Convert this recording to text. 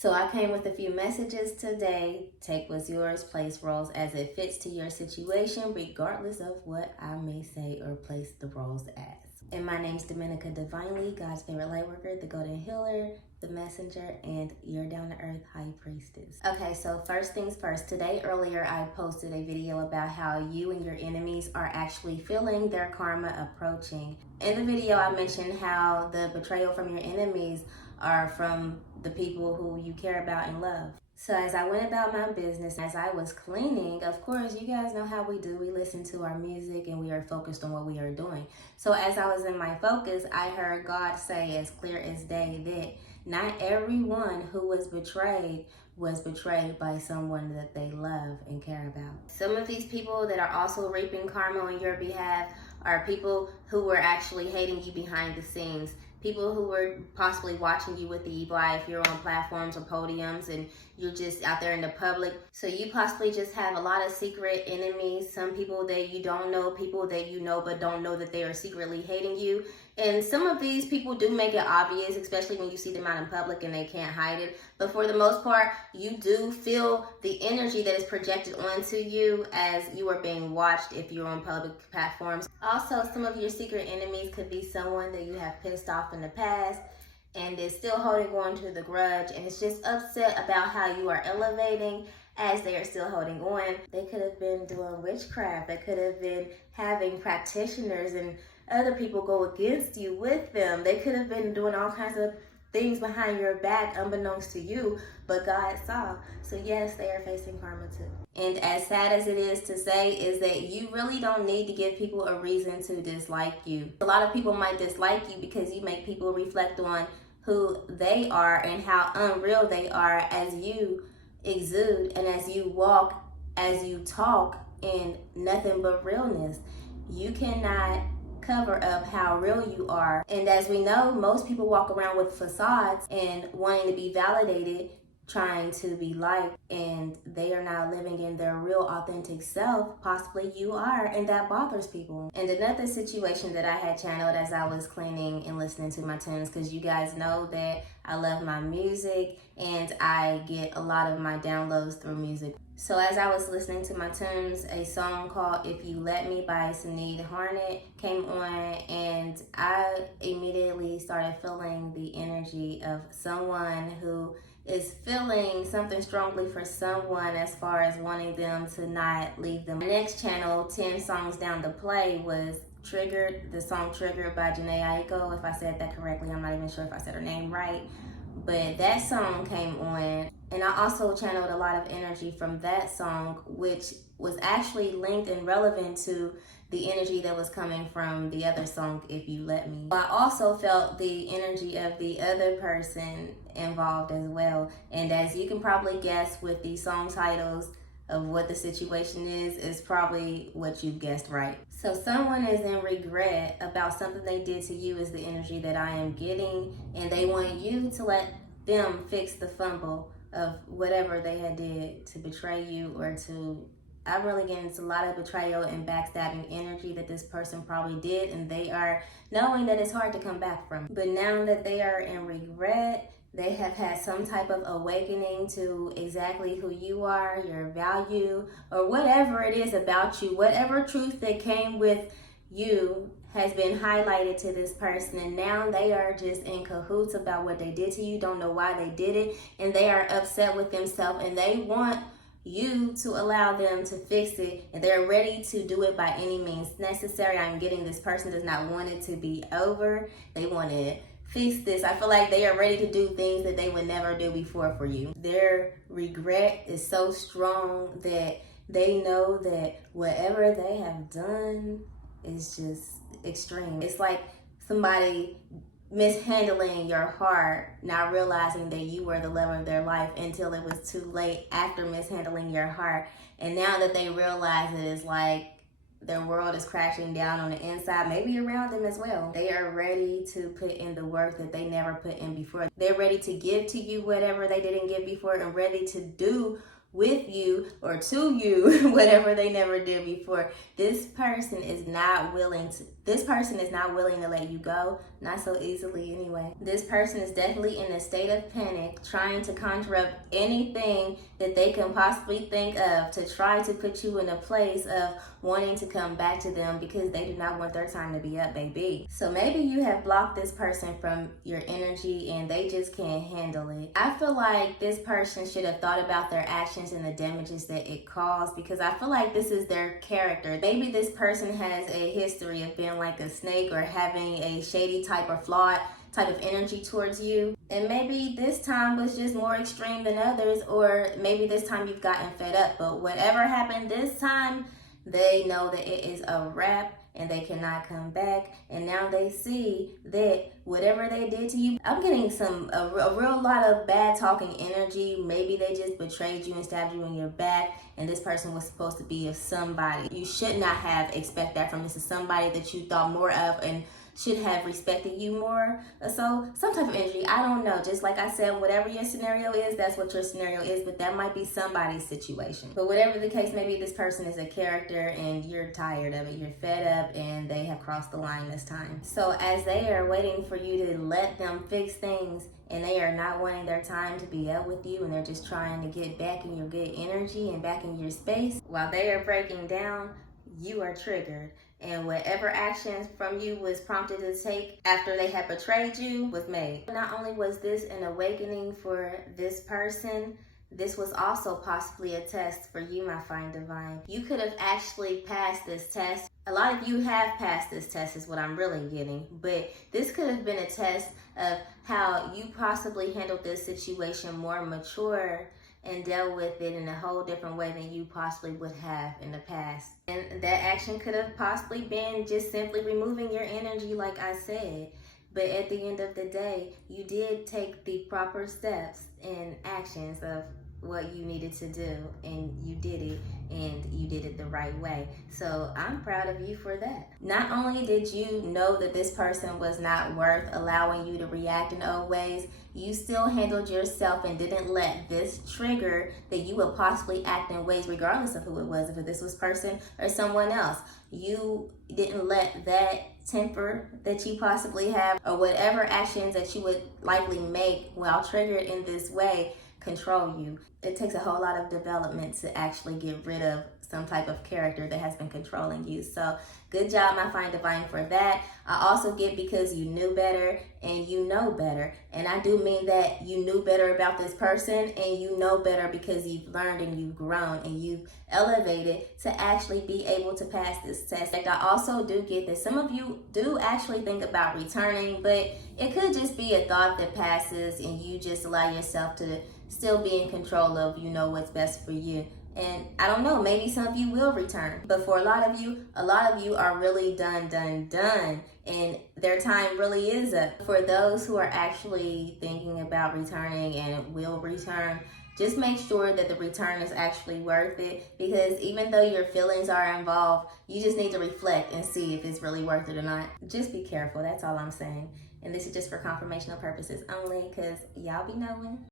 So I came with a few messages today. Take what's yours, place roles as it fits to your situation, regardless of what I may say or place the roles as. And my name's Dominica Divinely, God's favorite light worker, the golden healer, the messenger, and your down-to-earth high priestess. Okay, so first things first. Today, earlier, I posted a video about how you and your enemies are actually feeling their karma approaching. In the video, I mentioned how the betrayal from your enemies are from the people who you care about and love. So as I went about my business, as I was cleaning, of course, you guys know how we do. We listen to our music and we are focused on what we are doing. So as I was in my focus, I heard God say as clear as day that not everyone who was betrayed by someone that they love and care about. Some of these people that are also reaping karma on your behalf are people who were actually hating you behind the scenes. People who were possibly watching you with the evil eye if you're on platforms or podiums and you're just out there in the public. So you possibly just have a lot of secret enemies, some people that you don't know, people that you know but don't know that they are secretly hating you. And some of these people do make it obvious, especially when you see them out in public and they can't hide it. But for the most part, you do feel the energy that is projected onto you as you are being watched if you're on public platforms. Also, some of your secret enemies could be someone that you have pissed off in the past and is still holding on to the grudge and is just upset about how you are elevating as they are still holding on. They could have been doing witchcraft. They could have been having practitioners and other people go against you with them. They could have been doing all kinds of things behind your back unbeknownst to you, but God saw. So yes, they are facing karma too. And as sad as it is to say, is that you really don't need to give people a reason to dislike you. A lot of people might dislike you because you make people reflect on who they are and how unreal they are as you exude and as you walk, as you talk in nothing but realness. You cannot cover up how real you are. And as we know, most people walk around with facades and wanting to be validated, trying to be liked, and they are not living in their real authentic self. Possibly you are, and that bothers people. And another situation that I had channeled as I was cleaning and listening to my tunes, because you guys know that I love my music and I get a lot of my downloads through music. So as I was listening to my tunes, a song called If You Let Me by Sinead Harnett came on, and I immediately started feeling the energy of someone who is feeling something strongly for someone as far as wanting them to not leave them. The next channel, 10 Songs Down to Play, was Triggered, the song Triggered by Jhené Aiko. If I said that correctly, I'm not even sure if I said her name right. But that song came on, and I also channeled a lot of energy from that song, which was actually linked and relevant to the energy that was coming from the other song, If You Let Me. I also felt the energy of the other person involved as well. And as you can probably guess with the song titles of what the situation is probably what you guessed right. So someone is in regret about something they did to you is the energy that I am getting, and they want you to let them fix the fumble of whatever they had did to betray you or to, I'm really getting a lot of betrayal and backstabbing energy that this person probably did, and they are knowing that it's hard to come back from. But now that they are in regret, they have had some type of awakening to exactly who you are, your value, or whatever it is about you, whatever truth that came with you has been highlighted to this person, and now they are just in cahoots about what they did to you, don't know why they did it, and they are upset with themselves, and they want you to allow them to fix it, and they're ready to do it by any means necessary. I'm getting this person does not want it to be over. They want to fix this. I feel like they are ready to do things that they would never do before for you. Their regret is so strong that they know that whatever they have done is just extreme. It's like somebody mishandling your heart, not realizing that you were the love of their life until it was too late after mishandling your heart. And now that they realize it, is like their world is crashing down on the inside, maybe around them as well. They are ready to put in the work that they never put in before. They're ready to give to you whatever they didn't give before, and ready to do with you or to you whatever they never did before. This person is not willing to let you go. not so easily anyway. This person is definitely in a state of panic, trying to conjure up anything that they can possibly think of to try to put you in a place of wanting to come back to them because they do not want their time to be up, baby. So maybe you have blocked this person from your energy and they just can't handle it. I feel like this person should have thought about their actions and the damages that it caused, because I feel like this is their character. Maybe this person has a history of being like a snake or having a shady type or flawed type of energy towards you, and maybe this time was just more extreme than others, or maybe this time you've gotten fed up. But whatever happened this time, they know that it is a wrap and they cannot come back. And now they see that whatever they did to you, I'm getting a real lot of bad talking energy. Maybe they just betrayed you and stabbed you in your back, and this person was supposed to be of somebody. You should not have expect that from this. Is somebody that you thought more of and should have respected you more. So some type of energy, I don't know. Just like I said, whatever your scenario is, that's what your scenario is, but that might be somebody's situation. But whatever the case, maybe this person is a character and you're tired of it, you're fed up, and they have crossed the line this time. So as they are waiting for you to let them fix things, and they are not wanting their time to be up with you, and they're just trying to get back in your good energy and back in your space, while they are breaking down, you are triggered. And whatever actions from you was prompted to take after they had betrayed you was made. Not only was this an awakening for this person, this was also possibly a test for you, my fine divine. You could have actually passed this test. A lot of you have passed this test is what I'm really getting. But this could have been a test of how you possibly handled this situation more mature and dealt with it in a whole different way than you possibly would have in the past. And that action could have possibly been just simply removing your energy, like I said. But at the end of the day, you did take the proper steps and actions of what you needed to do, and you did it, and you did it the right way. So I'm proud of you for that. Not only did you know that this person was not worth allowing you to react in old ways, you still handled yourself and didn't let this trigger that you would possibly act in ways regardless of who it was, if this was person or someone else. You didn't let that temper that you possibly have or whatever actions that you would likely make while triggered in this way control you. It takes a whole lot of development to actually get rid of some type of character that has been controlling you. So good job, my fine divine, for that. I also get because you knew better and you know better. And I do mean that you knew better about this person and you know better because you've learned and you've grown and you've elevated to actually be able to pass this test. Like, I also do get that some of you do actually think about returning, but it could just be a thought that passes and you just allow yourself to still be in control of, you know, what's best for you. And I don't know, maybe some of you will return. But for a lot of you are really done. And their time really is up. For those who are actually thinking about returning and will return, just make sure that the return is actually worth it. Because even though your feelings are involved, you just need to reflect and see if it's really worth it or not. Just be careful, that's all I'm saying. And this is just for confirmational purposes only, because y'all be knowing.